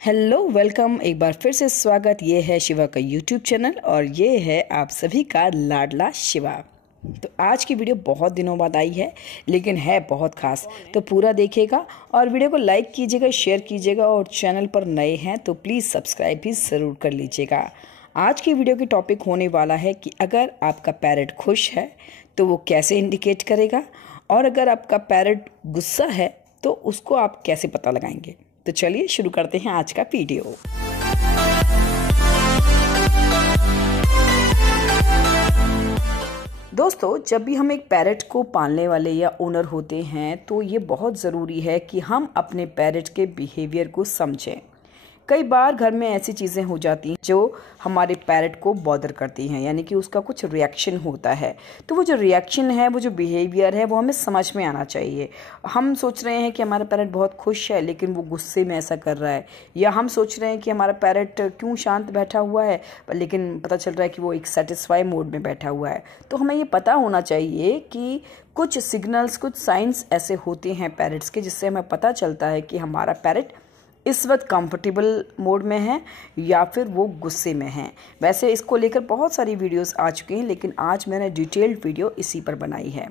Hello welcome, एक बार फिर से स्वागत। ये है शिवा का यूट्यूब चैनल और ये है आप सभी का लाडला शिवा। तो आज की वीडियो बहुत दिनों बाद आई है, लेकिन है बहुत खास, तो पूरा देखिएगा और वीडियो को लाइक कीजिएगा, शेयर कीजिएगा और चैनल पर नए हैं तो प्लीज़ सब्सक्राइब भी ज़रूर कर लीजिएगा। आज की वीडियो की टॉपिक होने वाला है कि अगर आपका पैरट खुश है तो वो कैसे इंडिकेट करेगा, और अगर आपका पैरट गुस्सा है तो उसको आप कैसे पता लगाएंगे। तो चलिए शुरू करते हैं आज का वीडियो। दोस्तों, जब भी हम एक पैरट को पालने वाले या ओनर होते हैं तो ये बहुत ज़रूरी है कि हम अपने पैरट के बिहेवियर को समझें। कई बार घर में ऐसी चीज़ें हो जाती हैं जो हमारे पैरट को बॉदर करती हैं, यानी कि उसका कुछ रिएक्शन होता है। तो वो जो रिएक्शन है, वो जो बिहेवियर है, वो हमें समझ में आना चाहिए। हम सोच रहे हैं कि हमारा पैरट बहुत खुश है लेकिन वो गुस्से में ऐसा कर रहा है, या हम सोच रहे हैं कि हमारा पैरट क्यों शांत बैठा हुआ है लेकिन पता चल रहा है कि वो एक सेटिस्फाई मोड में बैठा हुआ है। तो हमें ये पता होना चाहिए कि कुछ सिग्नल्स, कुछ साइंस ऐसे होते हैं पैरट्स के जिससे हमें पता चलता है कि हमारा पैरट इस वक्त कंफर्टेबल मोड में है या फिर वो गुस्से में है। वैसे इसको लेकर बहुत सारी वीडियोस आ चुकी हैं, लेकिन आज मैंने डिटेल्ड वीडियो इसी पर बनाई है।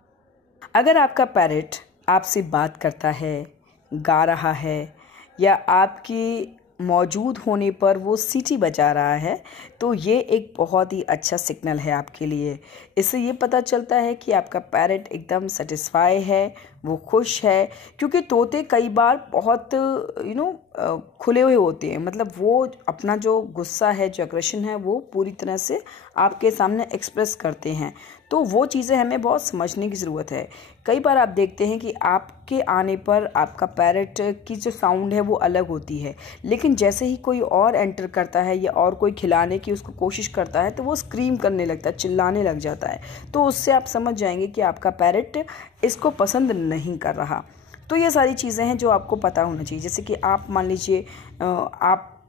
अगर आपका पैरट आपसे बात करता है, गा रहा है, या आपकी मौजूद होने पर वो सीटी बजा रहा है, तो ये एक बहुत ही अच्छा सिग्नल है आपके लिए। इससे ये पता चलता है कि आपका पैरट एकदम सेटिस्फाई है, वो खुश है। क्योंकि तोते कई बार बहुत खुले हुए होते हैं, मतलब वो अपना जो गुस्सा है, जो एग्रेशन है, वो पूरी तरह से आपके सामने एक्सप्रेस करते हैं। तो वो चीज़ें हमें बहुत समझने की ज़रूरत है। कई बार आप देखते हैं कि आपके आने पर आपका पैरट की जो साउंड है वो अलग होती है, लेकिन जैसे ही कोई और एंटर करता है या और कोई खिलाने की उसको कोशिश करता है तो वो स्क्रीम करने लगता है, चिल्लाने लग जाता है। तो उससे आप समझ जाएंगे कि आपका पैरट इसको पसंद नहीं कर रहा। तो ये सारी चीज़ें हैं जो आपको पता होना चाहिए। जैसे कि आप मान लीजिए आप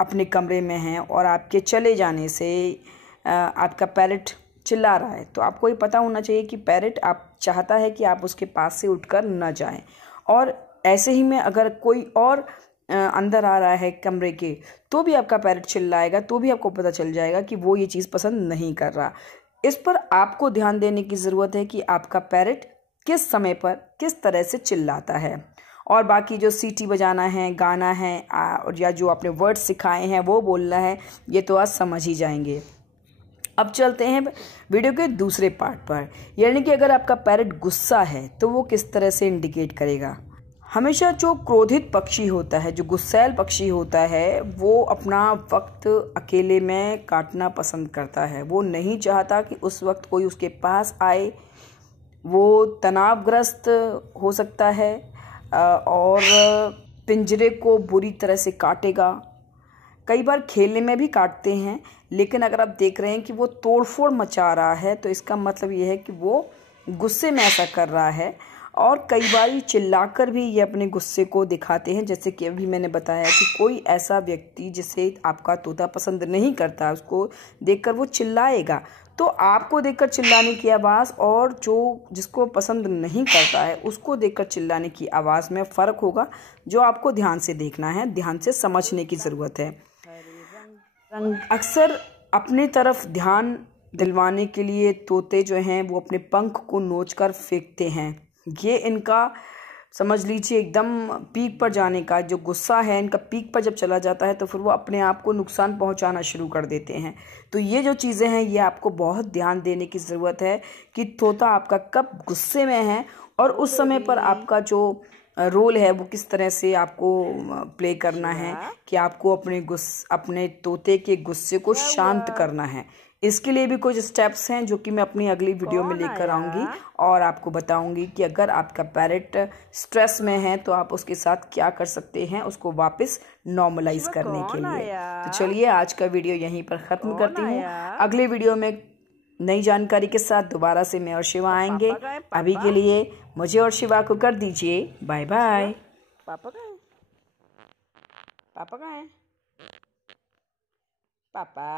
अपने कमरे में हैं और आपके चले जाने से आपका पैरट चिल्ला रहा है, तो आपको ये पता होना चाहिए कि पैरट आप चाहता है कि आप उसके पास से उठकर न जाएं। और ऐसे ही में अगर कोई और अंदर आ रहा है कमरे के, तो भी आपका पैरट चिल्लाएगा, तो भी आपको पता चल जाएगा कि वो ये चीज़ पसंद नहीं कर रहा। इस पर आपको ध्यान देने की ज़रूरत है कि आपका पैरट किस समय पर किस तरह से चिल्लाता है। और बाकी जो सीटी बजाना है, गाना है, और या जो आपने वर्ड्स सिखाए हैं वो बोलना है, ये तो आज समझ ही जाएंगे। अब चलते हैं वीडियो के दूसरे पार्ट पर, यानी कि अगर आपका पैरट गुस्सा है तो वो किस तरह से इंडिकेट करेगा। हमेशा जो क्रोधित पक्षी होता है, जो गुस्सैल पक्षी होता है, वो अपना वक्त अकेले में काटना पसंद करता है। वो नहीं चाहता कि उस वक्त कोई उसके पास आए। वो तनावग्रस्त हो सकता है और पिंजरे को बुरी तरह से काटेगा। कई बार खेलने में भी काटते हैं, लेकिन अगर आप देख रहे हैं कि वो तोड़फोड़ मचा रहा है तो इसका मतलब ये है कि वो गुस्से में ऐसा कर रहा है। और कई बार चिल्लाकर भी ये अपने गुस्से को दिखाते हैं। जैसे कि अभी मैंने बताया कि कोई ऐसा व्यक्ति जिसे आपका तोता पसंद नहीं करता, उसको देखकर वो चिल्लाएगा, तो आपको देखकर चिल्लाने की आवाज़ और जो जिसको पसंद नहीं करता है उसको देखकर चिल्लाने की आवाज़ में फ़र्क होगा, जो आपको ध्यान से देखना है, ध्यान से समझने की ज़रूरत है। अक्सर अपनी तरफ ध्यान दिलवाने के लिए तोते जो हैं वो अपने पंख को नोचकर फेंकते हैं। ये इनका समझ लीजिए एकदम पीक पर जाने का जो गुस्सा है, इनका पीक पर जब चला जाता है तो फिर वो अपने आप को नुकसान पहुंचाना शुरू कर देते हैं। तो ये जो चीज़ें हैं ये आपको बहुत ध्यान देने की ज़रूरत है कि तोता आपका कब गुस्से में है और उस समय पर आपका जो रोल है वो किस तरह से आपको प्ले करना है कि आपको अपने तोते के गुस्से को शांत करना है। इसके लिए भी कुछ स्टेप्स हैं जो कि मैं अपनी अगली वीडियो में लेकर आऊँगी और आपको बताऊँगी कि अगर आपका पैरट स्ट्रेस में है तो आप उसके साथ क्या कर सकते हैं उसको वापस नॉर्मलाइज करने के लिए। तो चलिए आज का वीडियो यहीं पर ख़त्म करती हूँ। अगले वीडियो में नई जानकारी के साथ दोबारा से मैं और शिवा आएंगे। अभी के लिए मुझे और शिवा को कर दीजिए बाय बाय। पापा कहाँ हैं? पापा कहाँ हैं? पापा।